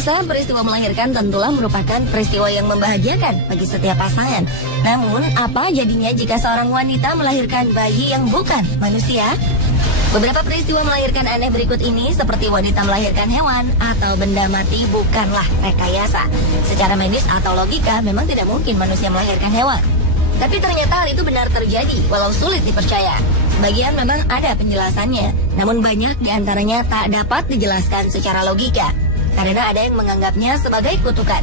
Pemirsa, peristiwa melahirkan tentulah merupakan peristiwa yang membahagiakan bagi setiap pasangan. Namun, apa jadinya jika seorang wanita melahirkan bayi yang bukan manusia? Beberapa peristiwa melahirkan aneh berikut ini seperti wanita melahirkan hewan atau benda mati bukanlah rekayasa. Secara medis atau logika memang tidak mungkin manusia melahirkan hewan. Tapi ternyata hal itu benar terjadi walau sulit dipercaya. Sebagian memang ada penjelasannya, namun banyak diantaranya tak dapat dijelaskan secara logika. Karena ada yang menganggapnya sebagai kutukan.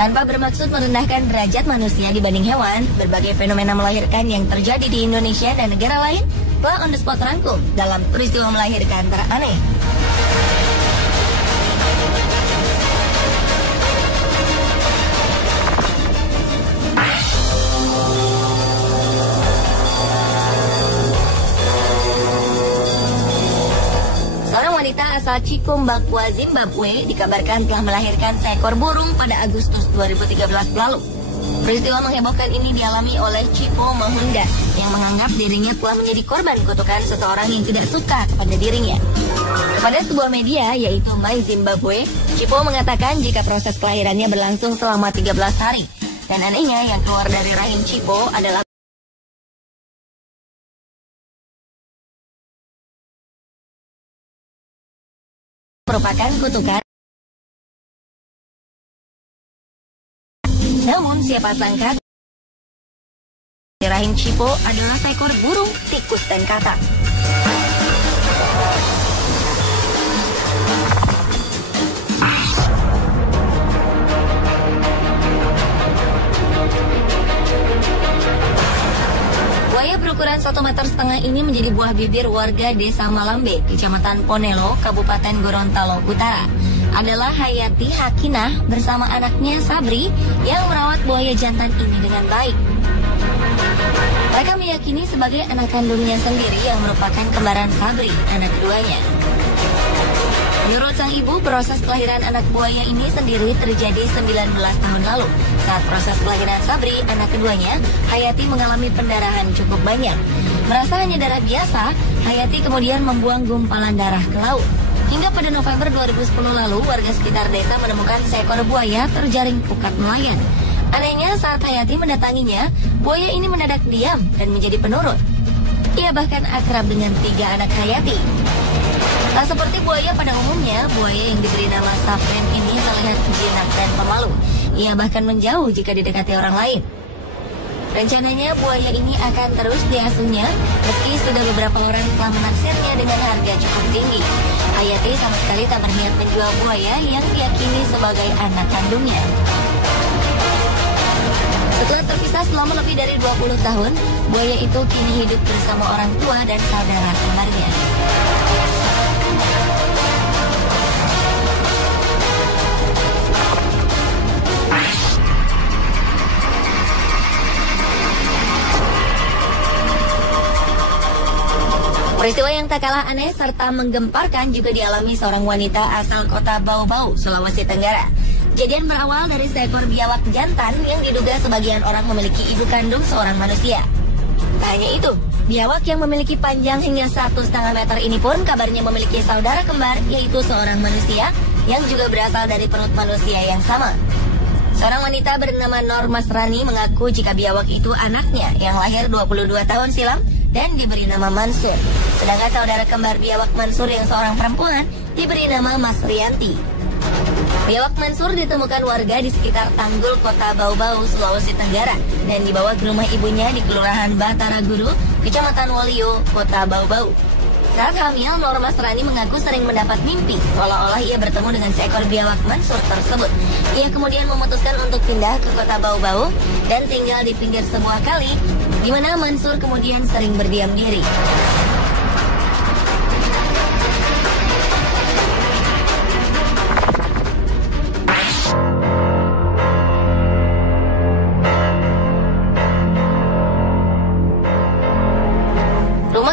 Tanpa bermaksud merendahkan derajat manusia dibanding hewan, berbagai fenomena melahirkan yang terjadi di Indonesia dan negara lain telah on the spot rangkum dalam peristiwa melahirkan teraneh. Wanita asal Chikumbakwa, Zimbabwe dikabarkan telah melahirkan seekor burung pada Agustus 2013 lalu. Peristiwa menghebohkan ini dialami oleh Chipo Mahunda yang menganggap dirinya telah menjadi korban kutukan seseorang yang tidak suka kepada dirinya. Kepada sebuah media yaitu My Zimbabwe, Chipo mengatakan jika proses kelahirannya berlangsung selama 13 hari. Dan anehnya yang keluar dari rahim Chipo adalah merupakan kutukan. Namun siapa sangka di rahim Chipo adalah seekor burung, tikus, dan katak. Buaya berukuran 1,5 meter ini menjadi buah bibir warga Desa Malambe, Kecamatan Ponelo, Kabupaten Gorontalo Utara. Adalah Hayati Hakinah bersama anaknya Sabri yang merawat buaya jantan ini dengan baik. Mereka meyakini sebagai anak kandungnya sendiri yang merupakan kembaran Sabri, anak keduanya. Menurut sang ibu, proses kelahiran anak buaya ini sendiri terjadi 19 tahun lalu. Saat proses kelahiran Sabri, anak keduanya, Hayati mengalami pendarahan cukup banyak. Merasa hanya darah biasa, Hayati kemudian membuang gumpalan darah ke laut. Hingga pada November 2010 lalu, warga sekitar desa menemukan seekor buaya terjaring pukat nelayan. Anehnya, saat Hayati mendatanginya, buaya ini mendadak diam dan menjadi penurut. Ia bahkan akrab dengan 3 anak Hayati. Tak seperti buaya pada umumnya, buaya yang diberi nama Safren ini terlihat jinak dan pemalu. Ia bahkan menjauh jika didekati orang lain. Rencananya buaya ini akan terus diasuhnya, meski sudah beberapa orang telah menaksirnya dengan harga cukup tinggi. Hayati sama sekali tak berniat menjual buaya yang diyakini sebagai anak kandungnya. Setelah terpisah selama lebih dari 20 tahun, buaya itu kini hidup bersama orang tua dan saudara kembarnya. Peristiwa yang tak kalah aneh serta menggemparkan juga dialami seorang wanita asal kota Bau-Bau, Sulawesi Tenggara. Kejadian berawal dari seekor biawak jantan yang diduga sebagian orang memiliki ibu kandung seorang manusia. Tak hanya itu, biawak yang memiliki panjang hingga 1,5 meter ini pun kabarnya memiliki saudara kembar, yaitu seorang manusia yang juga berasal dari perut manusia yang sama. Seorang wanita bernama Nur Masrani mengaku jika biawak itu anaknya yang lahir 22 tahun silam dan diberi nama Mansur. Sedangkan saudara kembar biawak Mansur yang seorang perempuan diberi nama Mas Rianti. Biawak Mansur ditemukan warga di sekitar Tanggul, Kota Bau-Bau, Sulawesi Tenggara dan dibawa ke rumah ibunya di Kelurahan Batara Guru, Kecamatan Wolio, Kota Bau-Bau. Saat hamil, Nur Masrani mengaku sering mendapat mimpi seolah-olah ia bertemu dengan seekor biawak Mansur tersebut. Ia kemudian memutuskan untuk pindah ke Kota Bau-Bau dan tinggal di pinggir sebuah kali, di mana Mansur kemudian sering berdiam diri.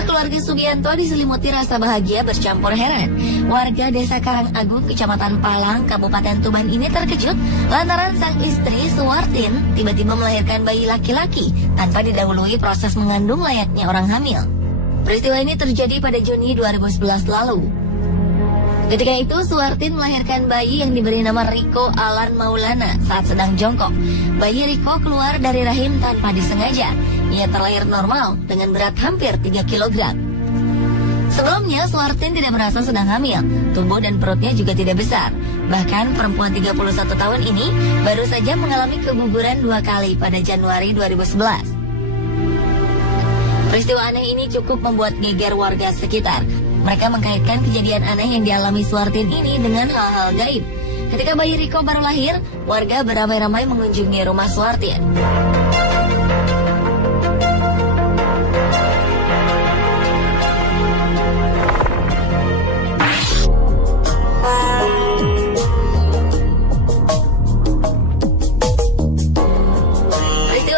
Keluarga Sugianto diselimuti rasa bahagia bercampur heran. Warga Desa Karangagung, Kecamatan Palang, Kabupaten Tuban ini terkejut lantaran sang istri Suwartin tiba-tiba melahirkan bayi laki-laki tanpa didahului proses mengandung layaknya orang hamil. Peristiwa ini terjadi pada Juni 2011 lalu. Ketika itu, Suwartin melahirkan bayi yang diberi nama Riko Alan Maulana saat sedang jongkok. Bayi Riko keluar dari rahim tanpa disengaja. Ia terlahir normal dengan berat hampir 3 kg. Sebelumnya, Suwartin tidak merasa sedang hamil. Tubuh dan perutnya juga tidak besar. Bahkan, perempuan 31 tahun ini baru saja mengalami keguguran 2 kali pada Januari 2011. Peristiwa aneh ini cukup membuat geger warga sekitar. Mereka mengkaitkan kejadian aneh yang dialami Suwartin ini dengan hal-hal gaib. Ketika bayi Riko baru lahir, warga beramai-ramai mengunjungi rumah Suwartin.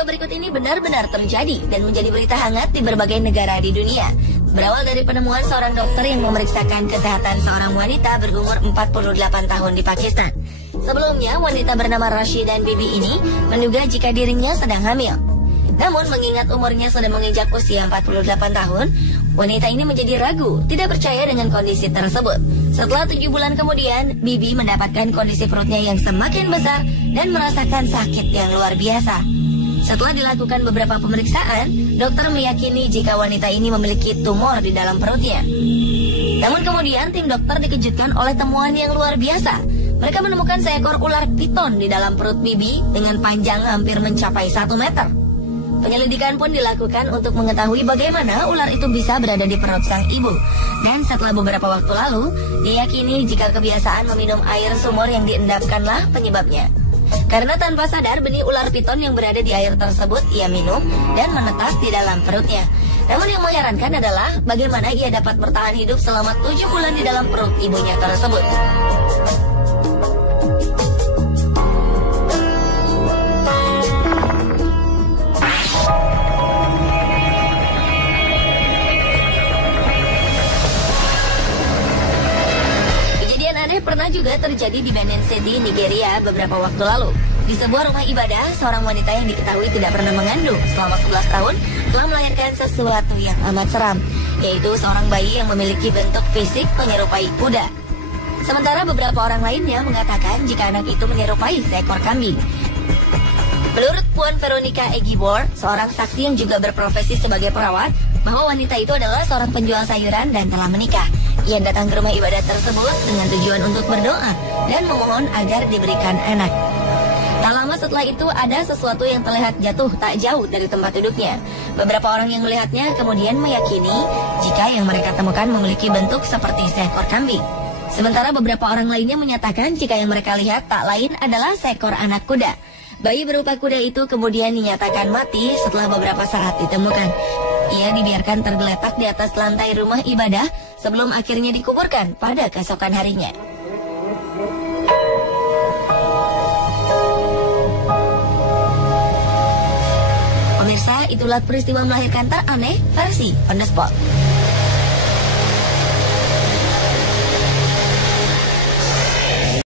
Berikut ini benar-benar terjadi dan menjadi berita hangat di berbagai negara di dunia. Berawal dari penemuan seorang dokter yang memeriksakan kesehatan seorang wanita berumur 48 tahun di Pakistan. Sebelumnya, wanita bernama Rashidan Bibi ini menduga jika dirinya sedang hamil. Namun, mengingat umurnya sudah menginjak usia 48 tahun, wanita ini menjadi ragu, tidak percaya dengan kondisi tersebut. Setelah 7 bulan kemudian, Bibi mendapatkan kondisi perutnya yang semakin besar dan merasakan sakit yang luar biasa. Setelah dilakukan beberapa pemeriksaan, dokter meyakini jika wanita ini memiliki tumor di dalam perutnya. Namun kemudian tim dokter dikejutkan oleh temuan yang luar biasa. Mereka menemukan seekor ular piton di dalam perut Bibi dengan panjang hampir mencapai 1 meter. Penyelidikan pun dilakukan untuk mengetahui bagaimana ular itu bisa berada di perut sang ibu. Dan setelah beberapa waktu lalu, diyakini jika kebiasaan meminum air sumur yang diendapkanlah penyebabnya. Karena tanpa sadar benih ular piton yang berada di air tersebut ia minum dan menetas di dalam perutnya. Namun yang mengherankan adalah bagaimana ia dapat bertahan hidup selama 7 bulan di dalam perut ibunya tersebut. Pernah juga terjadi di Benin City, Nigeria beberapa waktu lalu. Di sebuah rumah ibadah, seorang wanita yang diketahui tidak pernah mengandung selama 11 tahun telah melahirkan sesuatu yang amat seram, yaitu seorang bayi yang memiliki bentuk fisik menyerupai kuda. Sementara beberapa orang lainnya mengatakan jika anak itu menyerupai seekor kambing. Menurut Puan Veronica Egibor, seorang saksi yang juga berprofesi sebagai perawat, bahwa wanita itu adalah seorang penjual sayuran dan telah menikah. Ia datang ke rumah ibadah tersebut dengan tujuan untuk berdoa dan memohon agar diberikan anak. Tak lama setelah itu ada sesuatu yang terlihat jatuh tak jauh dari tempat duduknya. Beberapa orang yang melihatnya kemudian meyakini jika yang mereka temukan memiliki bentuk seperti seekor kambing. Sementara beberapa orang lainnya menyatakan jika yang mereka lihat tak lain adalah seekor anak kuda. Bayi berupa kuda itu kemudian dinyatakan mati setelah beberapa saat ditemukan. Ia dibiarkan tergeletak di atas lantai rumah ibadah sebelum akhirnya dikuburkan pada keesokan harinya. Pemirsa, itulah peristiwa melahirkan teraneh versi On The Spot.